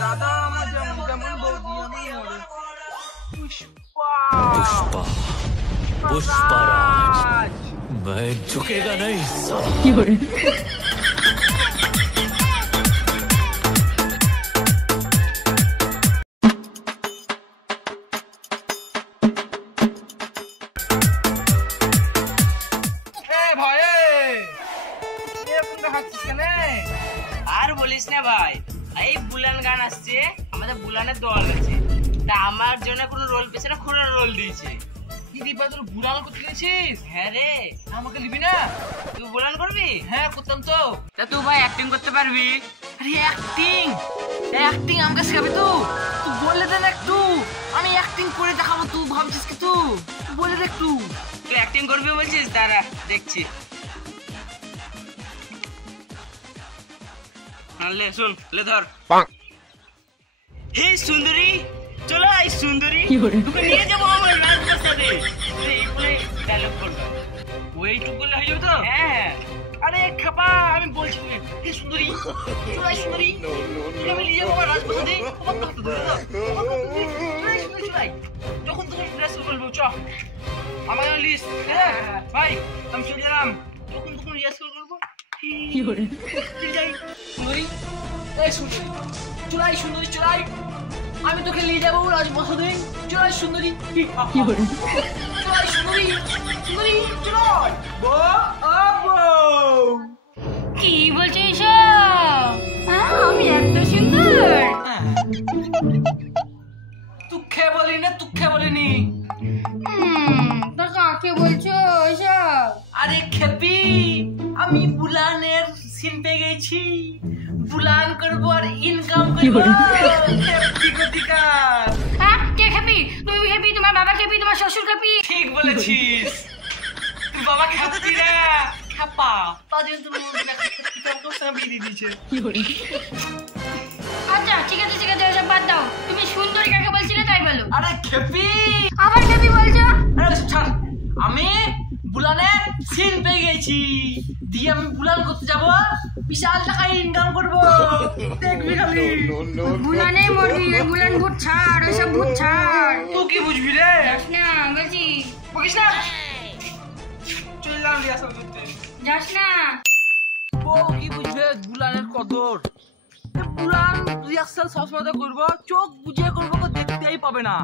दादा আমার যেমন বৌদি আমার মরে पुष्पा पुष्पराज मैं झुकेगा नहीं साला। আর বলিস না ভাই, এই বুলান গান আসছে, আমাদের বুলানের দল আছে, তা আমার জন্য কোনো রোল পেছে না, খুড়া রোল দিয়েছে। কি দিবা তোর বুলান করতে গেছিস? হ্যাঁ রে। আমাকে নিবি না? তুই বুলান করবি? হ্যাঁ করতাম তো। তা তুই ভাই অ্যাক্টিং করতে পারবি? আরে অ্যাক্টিং আমাকে শেখাবি তুই? তুই বলে দে না একটু, আমি অ্যাক্টিং করে দেখাবো। তুই ভাবছিস কি? তুই বলে দে একটু। তুই অ্যাক্টিং করবি বলছিস? দাঁড়া দেখছি। লে শুন, লে ধর। হে সুন্দরী, চলো আই সুন্দরী, তোকে নিয়ে যাবো আমার রাজপ্রাসাদে। এই বলে ডায়লগ করবো। ওইটুকু বললে হয়ে যাবে তো? হ্যাঁ। আরে খাপা, আমি বলছি হে সুন্দরী, চলো আই সুন্দরী, তোকে আমি নিয়ে যাবো আমার রাজপ্রাসাদে। যখন তুমি ড্রেস বলবো চ আমার লিস্ট। হ্যাঁ ভাই আমি চলে গেলাম। যখন তখন রিহার্সাল করবো। সুন্দরী, এই সুন্দরী, চলাই সুন্দরী চলাই, আমি তোকে নিয়ে যাবো রাজপ্রাসাদে। চলাই সুন্দরী, চলাই সুন্দরী, সুন্দরী চলাই। কি বলছো এসব? আমি এত সুন্দর? তুখে বলি না, তুখে বলিনি। তা কাকে বলছো এসব? আরে খেপি, আমি বুলানের সিন পেয়ে গেছি। বুলান করবো আর ইনকাম করবো। খেপি কোটিকার। হ্যাঁ, কে খেপি? তুমি খেপি, তোমার বাবা খেপি, তোমার শ্বশুর খেপি? ঠিক বলেছিস। তুই বাবা খেপি রে, খেপা। তাদের তুমি বিয়ে দিয়ে দিয়েছে। আচ্ছা ঠিক আছে ঠিক আছে, ওসব বাদ দাও। তুমি সুন্দরী কাকে বলছিলে তাই বলো। আরে খেপি, আবার খেপি বলছো? আরে ছাড়, আমি বুলানে সিন পেয়ে গেছি। দিয়ে আমি বুলান করতে যাবো, বিশাল টাকা ইনকাম করবো। দেখবি খালি। বুলানে মরবি, বুলান ভূত ছাড়, ওইসব ভূত ছাড়। তুই কি বুঝবি রে? যাস না বলছি, বকিস না। চললাম রিহার্সাল করতে। যাস না। বউ কি বুঝবে বুলানের কদর? বুলান রিহার্সাল সবসময় করবো, চোখ বুঝিয়ে করবো, দেখতেই পাবে না।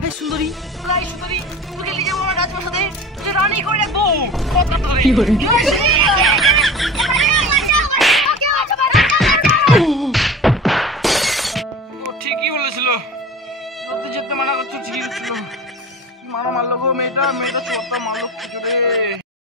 হে সুন্দরী, প্রায় সুন্দরী, তোকে নিয়ে যাবো আমার রাজপ্রাসাদে, তোকে রানী করে রাখবো। ঠিকই বলেছিল, নদী যেতে মানা করছো, ঠিকই ছিল। মারা মারলো গো মেয়েটা, মেয়েটা চোরটা মারলো খুঁজো রে।